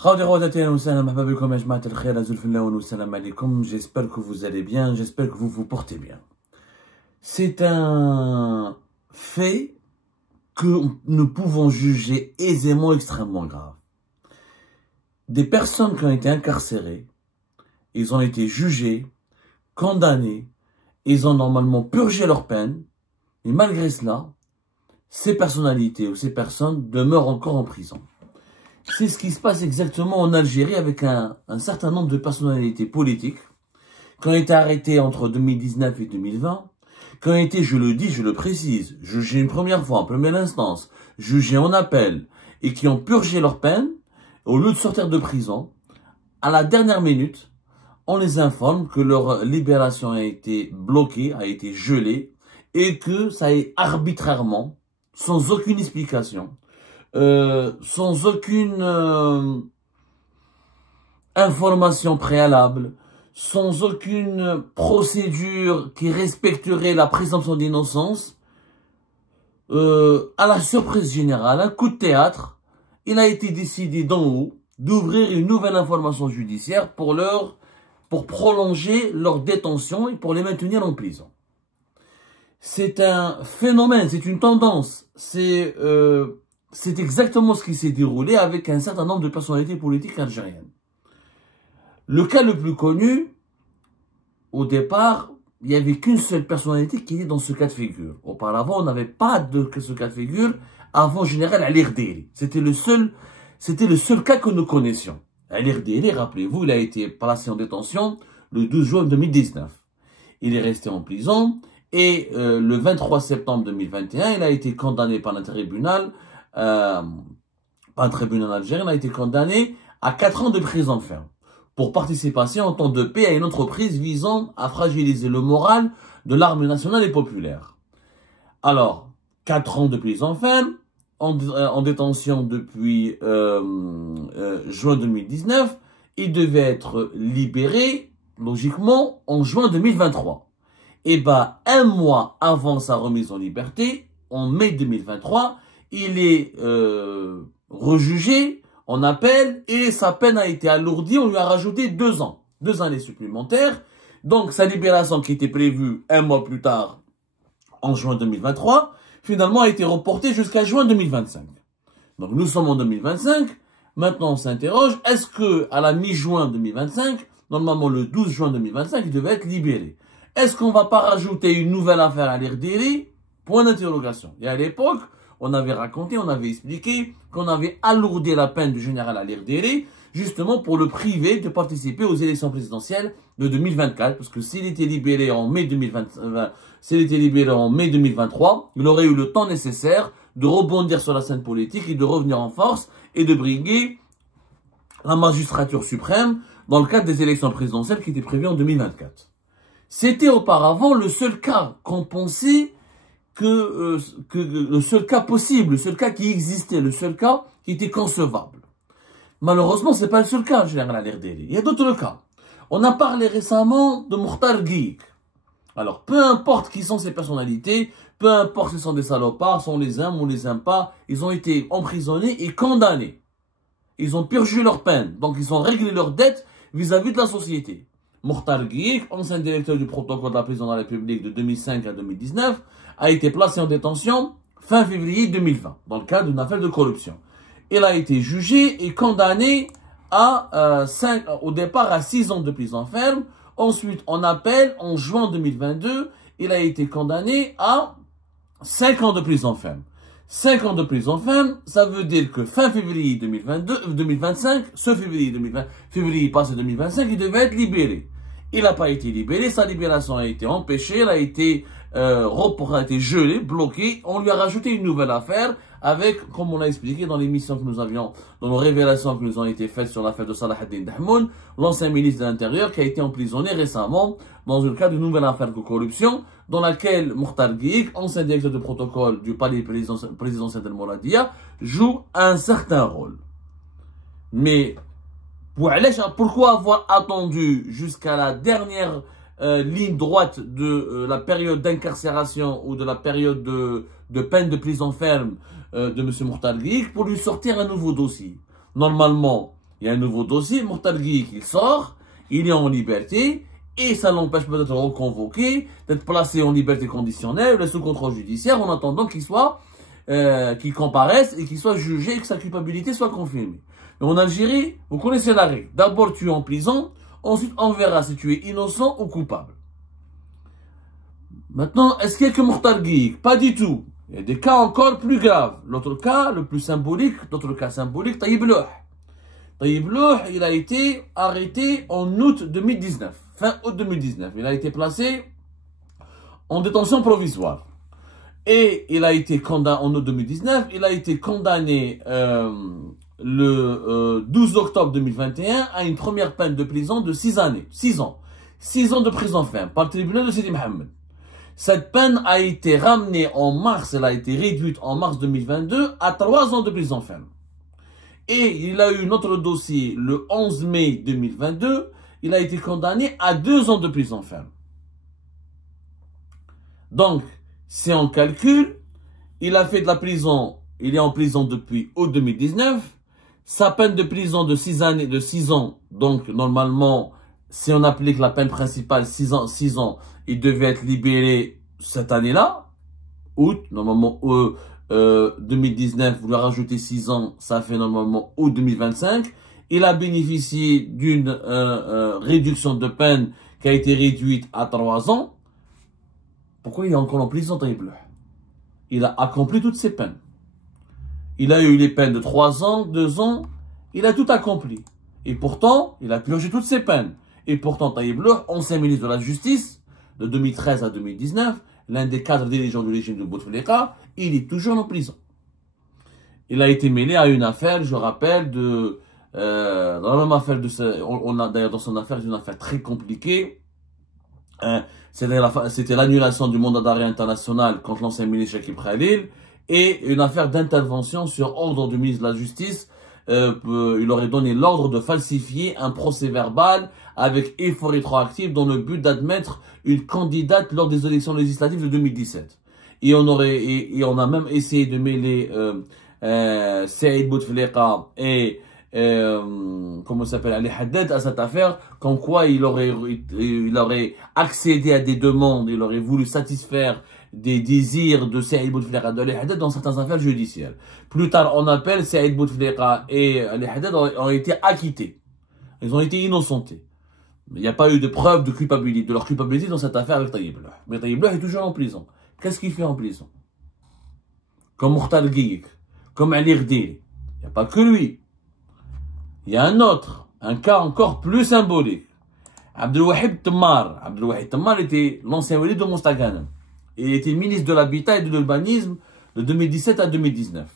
J'espère que vous allez bien, j'espère que vous vous portez bien. C'est un fait que nous pouvons juger aisément extrêmement grave. Des personnes qui ont été incarcérées, ils ont été jugés, condamnés, ils ont normalement purgé leur peine, et malgré cela, ces personnalités ou ces personnes demeurent encore en prison. C'est ce qui se passe exactement en Algérie avec un certain nombre de personnalités politiques qui ont été arrêtées entre 2019 et 2020, qui ont été, je le dis, je le précise, jugées une première fois, en première instance, jugées en appel, et qui ont purgé leur peine, au lieu de sortir de prison, à la dernière minute, on les informe que leur libération a été bloquée, a été gelée, et que ça est arbitrairement, sans aucune explication, sans aucune information préalable, sans aucune procédure qui respecterait la présomption d'innocence, à la surprise générale, un coup de théâtre, il a été décidé d'en haut d'ouvrir une nouvelle information judiciaire pour prolonger leur détention et pour les maintenir en prison. C'est un phénomène, c'est une tendance, c'est exactement ce qui s'est déroulé avec un certain nombre de personnalités politiques algériennes. Le cas le plus connu, au départ, il n'y avait qu'une seule personnalité qui était dans ce cas de figure. Auparavant, on n'avait pas de ce cas de figure avant général Ali Rderi. C'était le seul cas que nous connaissions. Ali Rderi, rappelez-vous, il a été placé en détention le 12 juin 2019. Il est resté en prison et le 23 septembre 2021, il a été condamné par un tribunal algérien, il a été condamné à 4 ans de prison ferme pour participation en temps de paix à une entreprise visant à fragiliser le moral de l'armée nationale et populaire. Alors, 4 ans de prison ferme, en détention depuis juin 2019, il devait être libéré, logiquement, en juin 2023. Et bah, un mois avant sa remise en liberté, en mai 2023, il est rejugé en appel et sa peine a été alourdie. On lui a rajouté 2 ans, 2 années supplémentaires. Donc, sa libération qui était prévue un mois plus tard, en juin 2023, finalement a été reportée jusqu'à juin 2025. Donc, nous sommes en 2025. Maintenant, on s'interroge, est-ce que à la mi-juin 2025, normalement le 12 juin 2025, il devait être libéré? Est-ce qu'on va pas rajouter une nouvelle affaire à l'Rderi? Point d'interrogation. Et à l'époque, on avait raconté, on avait expliqué qu'on avait alourdi la peine du général Ali Rderi, justement pour le priver de participer aux élections présidentielles de 2024, parce que s'il était libéré en mai 2023, il aurait eu le temps nécessaire de rebondir sur la scène politique et de revenir en force et de briguer la magistrature suprême dans le cadre des élections présidentielles qui étaient prévues en 2024. C'était auparavant le seul cas qu'on pensait que le seul cas possible, le seul cas qui existait, le seul cas qui était concevable. Malheureusement, c'est pas le seul cas, général Ali Rderi. Il y a d'autres cas. On a parlé récemment de Mokhtar Guik. Alors, peu importe qui sont ces personnalités, peu importe si ce sont des salopards, si on les aime ou on les aime pas, ils ont été emprisonnés et condamnés. Ils ont purgé leur peine. Donc, ils ont réglé leurs dettes vis-à-vis de la société. Mokhtar Guik, ancien directeur du protocole de la prison de la République de 2005 à 2019, a été placé en détention fin février 2020, dans le cadre d'une affaire de corruption. Il a été jugé et condamné à au départ à 6 ans de prison ferme. Ensuite, en appel, en juin 2022, il a été condamné à 5 ans de prison ferme. 5 ans de prison ferme, ça veut dire que fin février 2025, ce février passé 2025, il devait être libéré. Il n'a pas été libéré, sa libération a été empêchée, elle a été gelée, bloquée. On lui a rajouté une nouvelle affaire avec, comme on l'a expliqué dans l'émission que nous avions, dans nos révélations qui nous ont été faites sur l'affaire de Salah ad-Din Dahmoun, l'ancien ministre de l'Intérieur qui a été emprisonné récemment dans le cadre d'une nouvelle affaire de corruption dans laquelle Mokhtar Guik, ancien directeur de protocole du palais présidentiel de Mouradia, joue un certain rôle. Mais pourquoi avoir attendu jusqu'à la dernière ligne droite de la période d'incarcération ou de la période de peine de prison ferme de M. Mokhtar Guik pour lui sortir un nouveau dossier? Normalement, Il y a un nouveau dossier, Mokhtar Gueye qui sort, il est en liberté, et ça l'empêche peut-être d'être reconvoqué, d'être placé en liberté conditionnelle, sous contrôle judiciaire, en attendant qu'il comparaisse et qu'il soit jugé et que sa culpabilité soit confirmée. Mais en Algérie, vous connaissez la règle. D'abord, tu es en prison, ensuite, on verra si tu es innocent ou coupable. Maintenant, est-ce qu'il y a que Mokhtar Gueye? Pas du tout. Il y a des cas encore plus graves. L'autre cas, le plus symbolique, d'autres cas symboliques, Taïb Louh. Taïb Louh, il a été arrêté en août 2019. Fin août 2019. Il a été placé en détention provisoire. Et il a été condamné en août 2019. Il a été condamné le 12 octobre 2021 à une première peine de prison de 6 années. 6 ans. 6 ans de prison ferme par le tribunal de Sidi Mohamed. Cette peine a été ramenée en mars, elle a été réduite en mars 2022 à 3 ans de prison ferme. Et il a eu notre dossier le 11 mai 2022, il a été condamné à 2 ans de prison ferme. Donc, si on calcule, il a fait de la prison, il est en prison depuis août 2019, sa peine de prison de 6 années, de 6 ans, donc normalement, si on applique la peine principale 6 ans, il devait être libéré cette année-là, août, normalement 2019, vous lui rajoutez 6 ans, ça fait normalement août 2025. Il a bénéficié d'une réduction de peine qui a été réduite à 3 ans. Pourquoi il est encore en prison, Taïb Louh? Il a accompli toutes ses peines. Il a eu les peines de 3 ans, 2 ans, il a tout accompli. Et pourtant, il a purgé toutes ses peines. Et pourtant, Taïb Louh, ancien ministre de la Justice, de 2013 à 2019, l'un des cadres dirigeants du régime de Bouteflika, il est toujours en prison. Il a été mêlé à une affaire, je rappelle, dans la même affaire on a d'ailleurs dans son affaire, une affaire très compliquée. C'était l'annulation du mandat d'arrêt international contre l'ancien ministre Chakib Khalil et une affaire d'intervention sur ordre du ministre de la Justice. Il aurait donné l'ordre de falsifier un procès verbal avec effort rétroactif dans le but d'admettre une candidate lors des élections législatives de 2017. Et on a même essayé de mêler Saïd Bouteflika et comment s'appelle Ali Haddad à cette affaire, comme quoi il aurait accédé à des demandes, il aurait voulu satisfaire des désirs de Saïd Bouteflika et d'Ali Haddad dans certaines affaires judiciaires. Plus tard, on appelle Saïd Bouteflika et Ali Haddad ont été acquittés. Ils ont été innocentés. Il n'y a pas eu de preuve de leur culpabilité dans cette affaire avec Taïb Louh. Mais Taïb Louh est toujours en prison. Qu'est-ce qu'il fait en prison? Comme Mokhtar Gueye, comme Ali Rdili. Il n'y a pas que lui. Il y a un cas encore plus symbolique. Abdelwahid Temmar. Abdelwahid Temmar était l'ancien wali de Mostaganem. Il était ministre de l'Habitat et de l'Urbanisme de 2017 à 2019.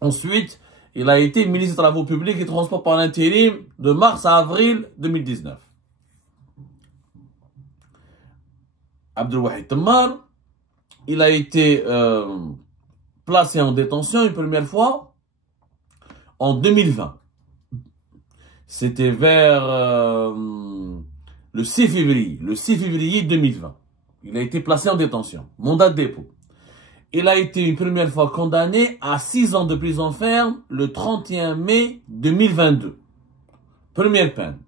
Ensuite, il a été ministre des Travaux publics et Transports par l'intérim de mars à avril 2019. Abdelwahid Temmar, il a été placé en détention une première fois en 2020. C'était vers le 6 février 2020. Il a été placé en détention, mandat de dépôt. Il a été une première fois condamné à 6 ans de prison ferme le 31 mai 2022. Première peine.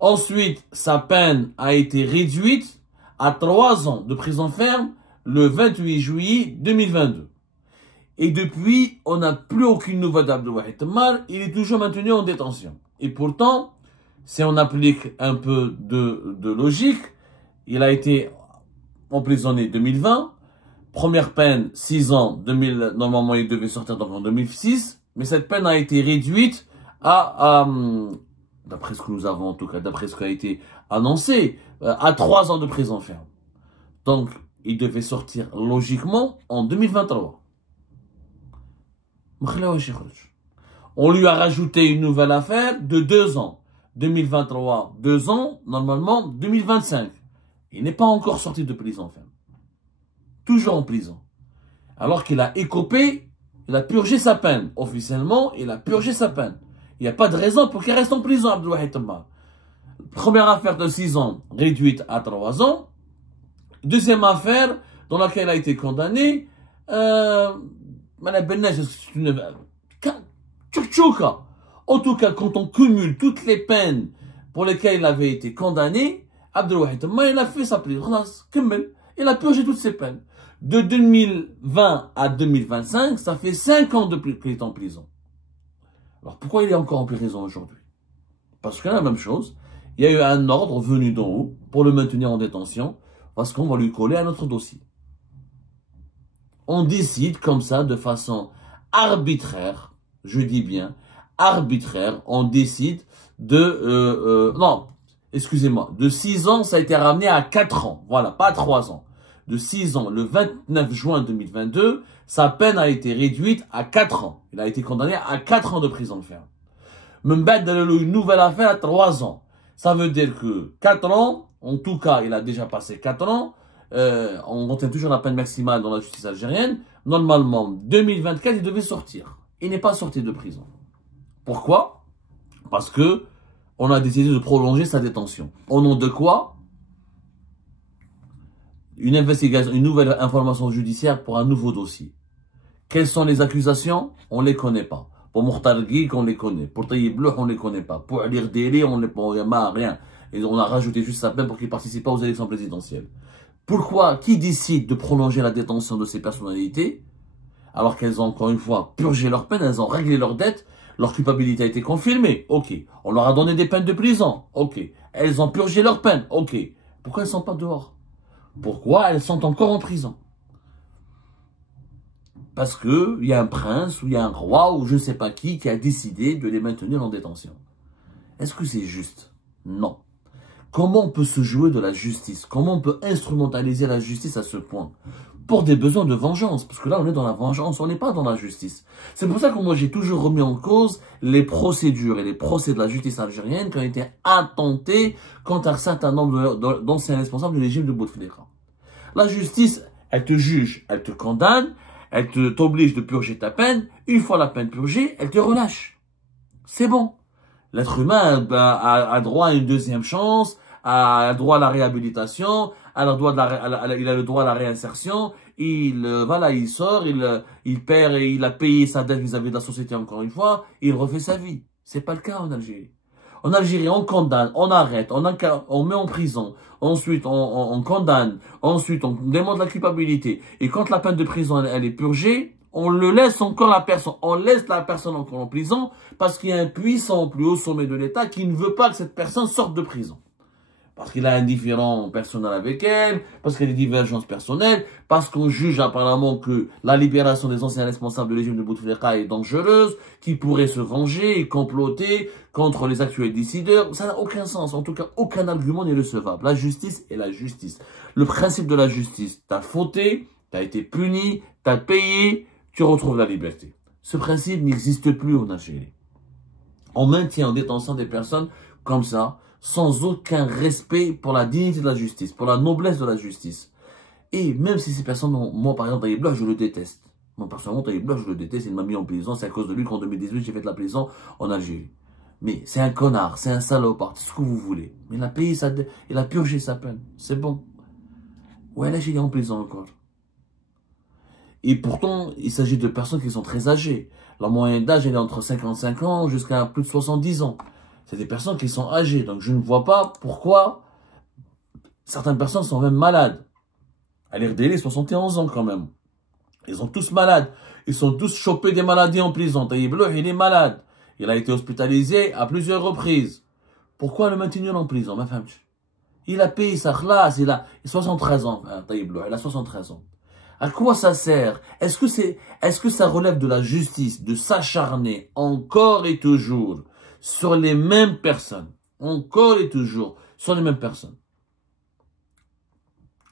Ensuite, sa peine a été réduite à 3 ans de prison ferme le 28 juillet 2022. Et depuis, on n'a plus aucune nouvelle d'Abdelwahid Temmar. Il est toujours maintenu en détention. Et pourtant, si on applique un peu de logique, il a été emprisonné 2020. Première peine, 6 ans. Normalement, il devait sortir en 2006. Mais cette peine a été réduite à d'après ce que nous avons, en tout cas, d'après ce qui a été annoncé, à 3 ans de prison ferme. Donc, il devait sortir logiquement en 2023. On lui a rajouté une nouvelle affaire de 2 ans. 2023, 2 ans, normalement 2025. Il n'est pas encore sorti de prison ferme. Toujours en prison. Alors qu'il a écopé, il a purgé sa peine. Officiellement, il a purgé sa peine. Il n'y a pas de raison pour qu'il reste en prison, Abdelwahid Temmar. Première affaire de 6 ans, réduite à 3 ans. Deuxième affaire, dans laquelle il a été condamné, En tout cas, quand on cumule toutes les peines pour lesquelles il avait été condamné, Abdelwahid Temmam, il a fait sa prison. Il a purgé toutes ses peines. De 2020 à 2025, ça fait 5 ans depuis qu'il est en prison. Alors pourquoi il est encore en prison aujourd'hui? Parce que la même chose, il y a eu un ordre venu d'en haut pour le maintenir en détention, parce qu'on va lui coller un autre dossier. On décide comme ça, de façon arbitraire, je dis bien arbitraire, on décide de... non, excusez-moi, de 6 ans, ça a été ramené à 4 ans. Voilà, pas 3 ans. De 6 ans, le 29 juin 2022, sa peine a été réduite à 4 ans. Il a été condamné à 4 ans de prison ferme. Mbed une nouvelle affaire à 3 ans. Ça veut dire que 4 ans, en tout cas, il a déjà passé 4 ans. On retient toujours la peine maximale dans la justice algérienne. Normalement, 2024, il devait sortir. Il n'est pas sorti de prison. Pourquoi? Parce que on a décidé de prolonger sa détention. Au nom de quoi? Une investigation, une nouvelle information judiciaire pour un nouveau dossier. Quelles sont les accusations? On ne les connaît pas. Pour Mokhtar Guik, on les connaît. Pour Tayyip Louh, on ne les connaît pas. Pour Ali Rdeli, on ne les connaît rien. Et on a rajouté juste sa peine pour qu'il ne participe pas aux élections présidentielles. Pourquoi? Qui décide de prolonger la détention de ces personnalités alors qu'elles ont encore une fois purgé leur peine, elles ont réglé leurs dettes, leur culpabilité a été confirmée? Ok. On leur a donné des peines de prison? Ok. Elles ont purgé leur peine? Ok. Pourquoi elles ne sont pas dehors? Pourquoi elles sont encore en prison? Parce qu'il y a un prince, ou il y a un roi, ou je ne sais pas qui a décidé de les maintenir en détention. Est-ce que c'est juste? Non. Comment on peut se jouer de la justice? Comment on peut instrumentaliser la justice à ce point? Pour des besoins de vengeance. Parce que là, on est dans la vengeance, on n'est pas dans la justice. C'est pour ça que moi, j'ai toujours remis en cause les procédures et les procès de la justice algérienne qui ont été intentés contre un certain nombre d'anciens responsables du régime de Bouteflika. La justice, elle te juge, elle te condamne, elle t'oblige de purger ta peine. Une fois la peine purgée, elle te relâche. C'est bon. L'être humain a droit à une deuxième chance, a droit à la réhabilitation, il a le droit à la réinsertion. Voilà, il sort, il perd et il a payé sa dette vis-à-vis de la société encore une fois. Il refait sa vie. C'est pas le cas en Algérie. En Algérie, on condamne, on arrête, on met en prison, ensuite on condamne, ensuite on demande la culpabilité. Et quand la peine de prison elle est purgée, on le laisse encore la personne, on laisse la personne encore en prison parce qu'il y a un puissant au plus haut sommet de l'État qui ne veut pas que cette personne sorte de prison. Parce qu'il a un différend personnel avec elle, parce qu'il y a des divergences personnelles, parce qu'on juge apparemment que la libération des anciens responsables du régime de Bouteflika est dangereuse, qui pourrait se venger et comploter contre les actuels décideurs. Ça n'a aucun sens. En tout cas, aucun argument n'est recevable. La justice est la justice. Le principe de la justice, t'as fauté, t'as été puni, t'as payé, tu retrouves la liberté. Ce principe n'existe plus en Algérie. On maintient en détention des personnes comme ça, sans aucun respect pour la dignité de la justice, pour la noblesse de la justice. Et même si ces personnes, moi par exemple, Tayyip Louh, je le déteste. Moi personnellement, Tayyip Louh, je le déteste, il m'a mis en prison, c'est à cause de lui qu'en 2018, j'ai fait de la prison en Algérie. Mais c'est un connard, c'est un salopard, c'est ce que vous voulez. Mais il a payé il a purgé sa peine, c'est bon. Ouais, là, il est en prison encore. Et pourtant, il s'agit de personnes qui sont très âgées. La moyenne d'âge, elle est entre 55 ans jusqu'à plus de 70 ans. C'est des personnes qui sont âgées. Donc, je ne vois pas pourquoi certaines personnes sont même malades. À l'RDL, 71 ans quand même. Ils sont tous malades. Ils sont tous chopés des maladies en prison. Tayyip Louh, il est malade. Il a été hospitalisé à plusieurs reprises. Pourquoi le maintenir en prison? Ma femme, il a payé sa classe. Il a 73 ans. Tayyip Louh, il a 73 ans. À quoi ça sert? Est-ce que ça relève de la justice de s'acharner encore et toujours sur les mêmes personnes? Encore et toujours sur les mêmes personnes.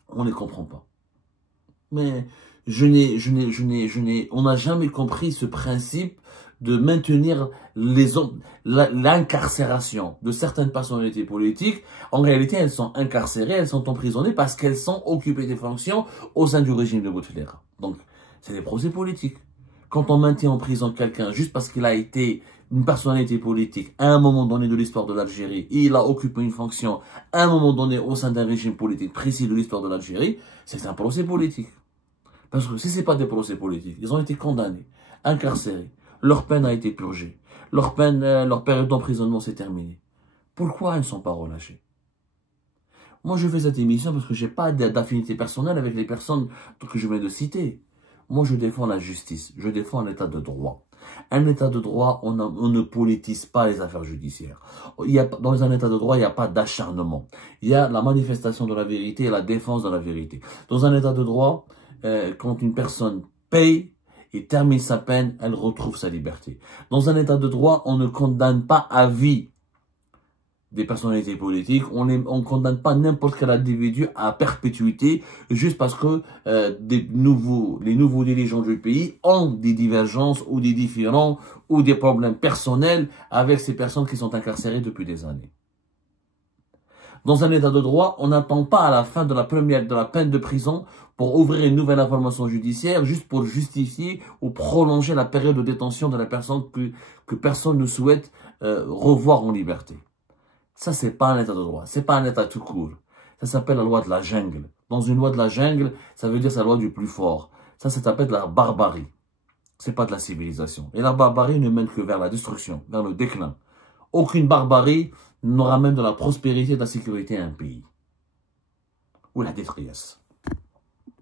On ne les comprend pas. Mais on n'a jamais compris ce principe de maintenir l'incarcération de certaines personnalités politiques. En réalité, elles sont incarcérées, elles sont emprisonnées parce qu'elles sont occupées des fonctions au sein du régime de Bouteflika. Donc, c'est des procès politiques. Quand on maintient en prison quelqu'un juste parce qu'il a été une personnalité politique à un moment donné de l'histoire de l'Algérie, il a occupé une fonction à un moment donné au sein d'un régime politique précis de l'histoire de l'Algérie, c'est un procès politique. Parce que si ce n'est pas des procès politiques, ils ont été condamnés, incarcérés, Leur peine a été purgée. Leur période d'emprisonnement s'est terminée. Pourquoi ils ne sont pas relâchés? Moi, je fais cette émission parce que je n'ai pas d'affinité personnelle avec les personnes que je viens de citer. Moi, je défends la justice. Je défends l'état de droit. Un état de droit, on ne politise pas les affaires judiciaires. Dans un état de droit, il n'y a pas d'acharnement. Il y a la manifestation de la vérité et la défense de la vérité. Dans un état de droit, quand une personne paye et termine sa peine, elle retrouve sa liberté. Dans un état de droit, on ne condamne pas à vie des personnalités politiques, on ne condamne pas n'importe quel individu à perpétuité juste parce que les nouveaux dirigeants du pays ont des divergences ou des différends ou des problèmes personnels avec ces personnes qui sont incarcérées depuis des années. Dans un état de droit, on n'attend pas à la fin de la peine de prison pour ouvrir une nouvelle information judiciaire juste pour justifier ou prolonger la période de détention de la personne que personne ne souhaite revoir en liberté. Ça, c'est pas un état de droit. C'est pas un état tout court. Ça s'appelle la loi de la jungle. Dans une loi de la jungle, ça veut dire c'est la loi du plus fort. Ça s'appelle de la barbarie. C'est pas de la civilisation. Et la barbarie ne mène que vers la destruction, vers le déclin. Aucune barbarie ne ramène de la prospérité et de la sécurité à un pays. Ou la détresse.